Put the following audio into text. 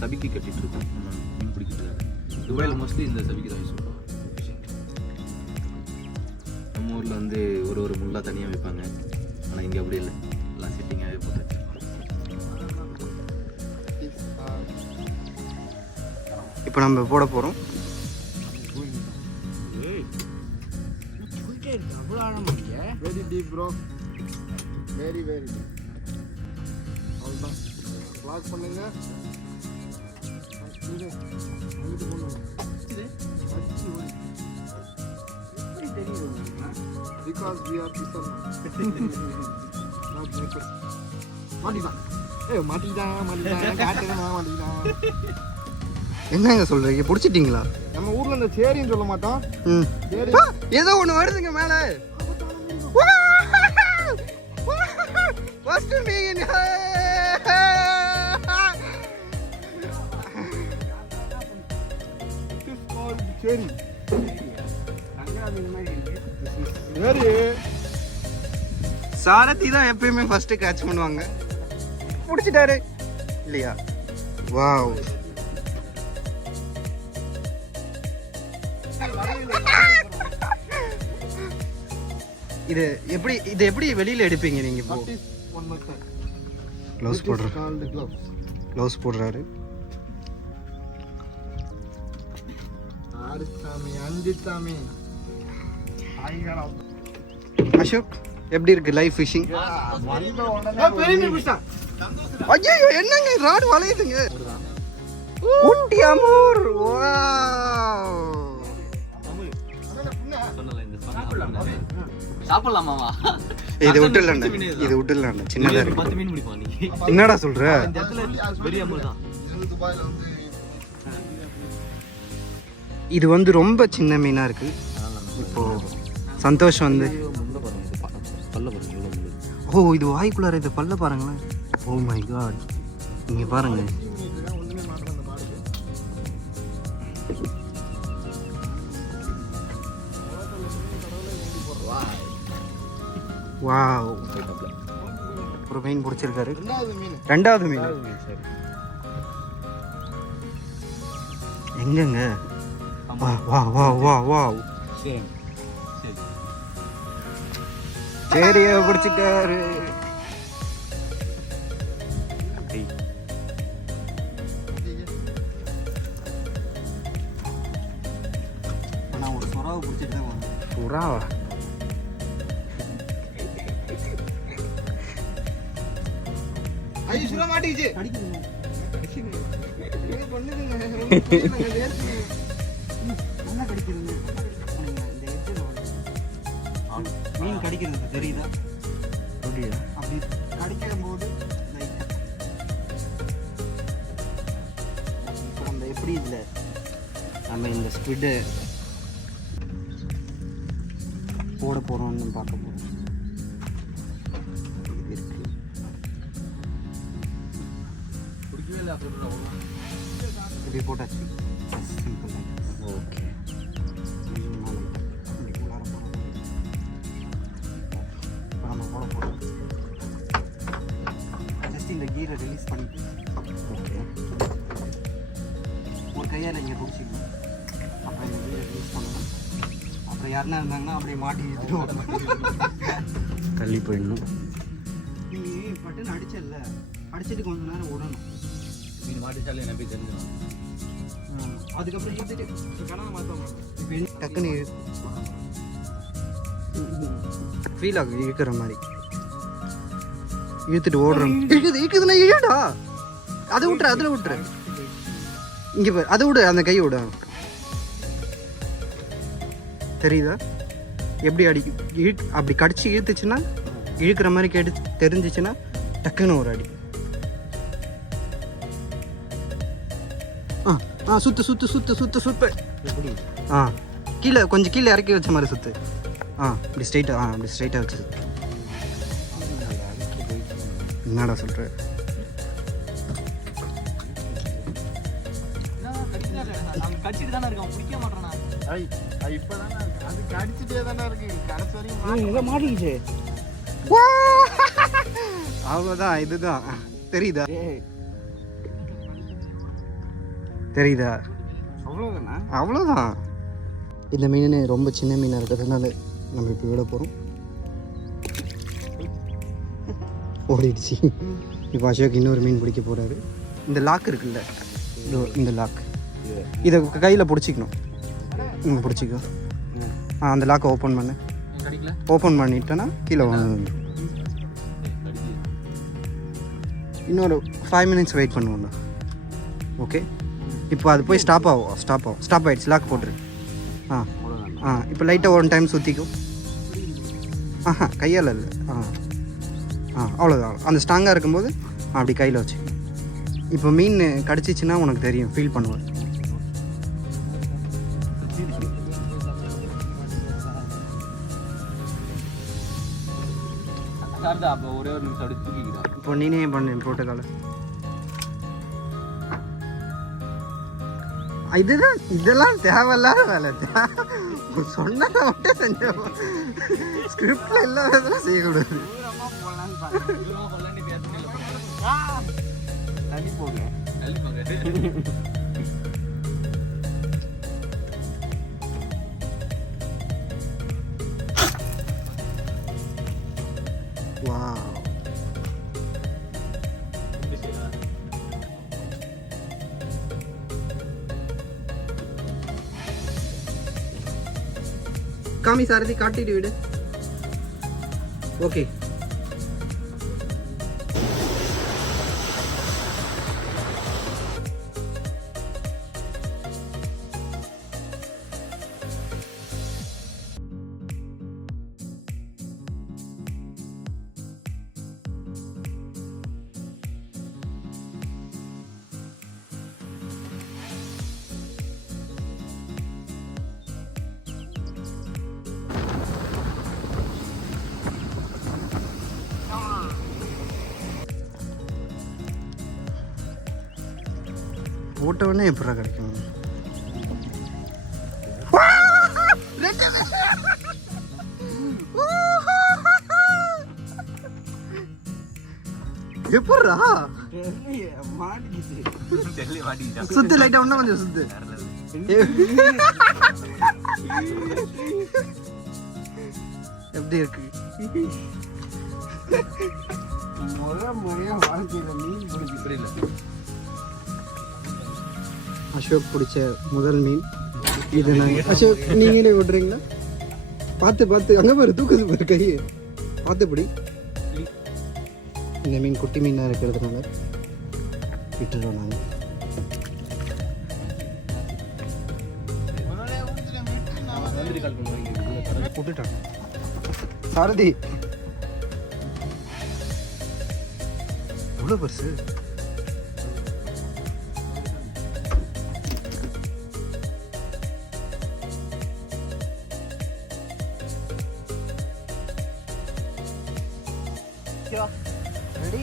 சபிக்கு கட்டிட்டு இருக்கோம் மீன் பிடிக்கிறதுக்காக. துபாயில் மோஸ்ட்லி இந்த சபிக்கு தான் யூஸ் பண்ணுவாங்க. நம்ம ஊரில் வந்து ஒரு முள்ளா தனியாக வைப்பாங்க. ஆனால் இங்கே அப்படி இல்லை, எல்லாம் செட்டிங்காகவே போட்டு. இப்போ நம்ம போட போகிறோம். Very deep bro, very very deep. அவ்வளோதான், லாக் பண்ணுங்க. Because we are fishermen. Not makers. மாட்டிதான். மாட்டிதான் காட்டுறேன் மாட்டிதான். என்னங்க சொல்றீங்க? பிடிச்சிட்டீங்களா? நம்ம ஊர்ல இந்த சேரின்னு சொல்ல மாட்டோம். சேரி ஏதோ ஒன்று வருதுங்க மேலே. ஃபர்ஸ்ட் மீன். சேரி சேரி சாரதி தான் எப்பயுமே ஃபர்ஸ்ட் கேட்ச் பண்ணுவாங்க. பிடிச்சிட்டாரு இல்லையா? வாவ். இது எப்படி வெளியில எடுப்பீங்க நீங்க? இப்போ க்ளவுஸ் போடுறாரு. அசோக், எப்படி இருக்கு லைவ் ஃபிஷிங்? ஐயோ, என்னங்க ராட் வளையுதுங்க. குட்டி அமூர். வாவ். சாப்பிடலாமாவா? இது விட்டுலாண்டா சின்னதா இருக்கு. 10 மீன் பிடிப்பா நீ. என்னடா சொல்ற? இந்த இடத்துல பெரிய அமூர் தான். இது வந்து ரொம்ப சின்ன மீனா இருக்கு. இப்போ சந்தோஷ் வந்து பல்ல பாருங்க. ஓ, இது வாய்க்குள்ளார இது பல்ல பாருங்களேன். ஓ மை காட், இங்க பாருங்க. வாவ், ஒரு மீன் பிடிச்சிருக்காரு. ரெண்டாவது மீன் எங்கங்க? வா வா வா வா வா. சரியா பிடிச்சிட்டாரு. நான் ஒரு சுறாவை பிடிச்சிட்டு தான் வந்தேன். சுறாவா? ஐயோ, சுறா மாட்டிக்கிச்சு. மீன் கடிக்கிறது தெரியுதா? அப்படி கடிக்கும் போது நம்ம எப்படி இல்லை, நம்ம இந்த ஸ்குவிட் போட போறோம்னு பார்க்க போறோம். இப்படி போட்டாச்சு. ஓகே, நம்ம போட போகிறோம். ஜஸ்ட் இந்த கீரை ரிலீஸ் பண்ணிட்டு ஓகே ஒரு கையால் இங்கே பிடிச்சிக்கணும். அப்புறம் இந்த கீரை ரிலீஸ் பண்ணணும். அப்புறம் யாருன்னா இருந்தாங்கன்னா அப்படியே மாட்டி தள்ளி போயிடணும். நீ பட்டுன்னு அடிச்சல, அடிச்சுட்டு கொஞ்ச நேரம் விடணும். மீன் மாட்டிச்சாலே என்ன போய் தெரிஞ்சிடும். அதுக்கப்புறம் இழுத்துட்டு கணக்கு மாற்றணும். இப்போ டக்குன்னு ஃபீல் ஆகுது இழுக்கிற மாதிரி. இழுத்துட்டு ஓடுறோம். இழுக்குதுன்னா இழுடா. அதை விட்டுரு, அதில் விட்டுரு. இங்கே பாரு, அதை விடு, அந்த கை விட. தெரியுதா எப்படி அடி? அப்படி கடிச்சு இழுத்துச்சுன்னா, இழுக்கிற மாதிரி தெரிஞ்சிச்சுன்னா டக்குன்னு ஒரு அடி. சுத்து சுத்து சுத்து சுத்து சுத்து. கீழே கொஞ்சம் கீழே இறக்கி வச்ச மாதிரி சுத்து. இப்படி ஸ்ட்ரைட்டா, அப்படி ஸ்ட்ரைட்டா வச்சு. என்னடா சொல்ற? கடிச்சிட்டு தானே இருக்கான், பிடிக்க மாட்டானா? இப்பதானே அது கடிச்சிட்டே தானே இருக்கு. கடைசி வரைக்கும் மாட்டிக்கிச்சு. அவ்வளோதான், இதுதான் தெரியுதா? தெரியுதா? அவ்வளோதானா? அவ்வளோதான். இந்த மீன் ரொம்ப சின்ன மீனாக இருக்கிறதுனால நம்ம இப்போ விட போகிறோம். ஓடிடுச்சு. இப்போ அசோக் இன்னொரு மீன் பிடிக்க போகிறாரு. இந்த லாக் இருக்குல்ல, இந்த லாக் இதை கையில் பிடிச்சிக்கணும். பிடிச்சிக்கோ. அந்த லாக்கை ஓப்பன் பண்ணு. ஓப்பன் பண்ணிட்டேன்னா கீழே வந்துடும். இன்னொரு 5 மினிட்ஸ் வெயிட் பண்ணுவோண்ணா. ஓகே, இப்போ அது போய் ஸ்டாப் ஆகிடுச்சு. லாக் போட்டுரு. இப்போ லைட்டாக 1 டைம் சுற்றிக்கும். கையால் இல்லை. அவ்வளோதான். அந்த ஸ்ட்ராங்காக இருக்கும்போது அப்படி கையில் வச்சு. இப்போ மீன் கடிச்சிச்சின்னா உனக்கு தெரியும், ஃபீல் பண்ணுவேன். ஒரே ஒரு நிமிஷம் அப்படி தூக்கிக்கிறான். இப்போ நீனே பண்ணு ப்ரோட்டோகால. இதெல்லாம் தேவையில்லாத வேலை. சொன்னதை மட்டும் செஞ்சோம். ஸ்கிரிப்ட்ல இல்லாததெல்லாம் செய்யக்கூடாது. தள்ளி போங்க. வாவ். காமி சாரதி காட்டிட்டு விடு. ஓகே, போட்டவொடனே எப்படா கிடைக்கும்? எப்படா சுத்து லைட்டா ஒண்ணு கொஞ்சம் சுத்து. எப்படி இருக்கு? முறையா வாழ்க்கையில மீன் பிடிச்சி புரியல. அசோக் பிடிச்ச முதல் மீன் இது. நாங்கள் அசோக் நீங்களே விடுறீங்களா? பார்த்து அங்கே பாரு, தூக்குது பாரு கையை. பார்த்து பிடி. இந்த மீன் குட்டி மீனாக இருக்கிறதுனால விட்டுருவோம் நாங்கள். விட்டுட்டாங்க சாரதி. எவ்வளோ பெருசு? Ready?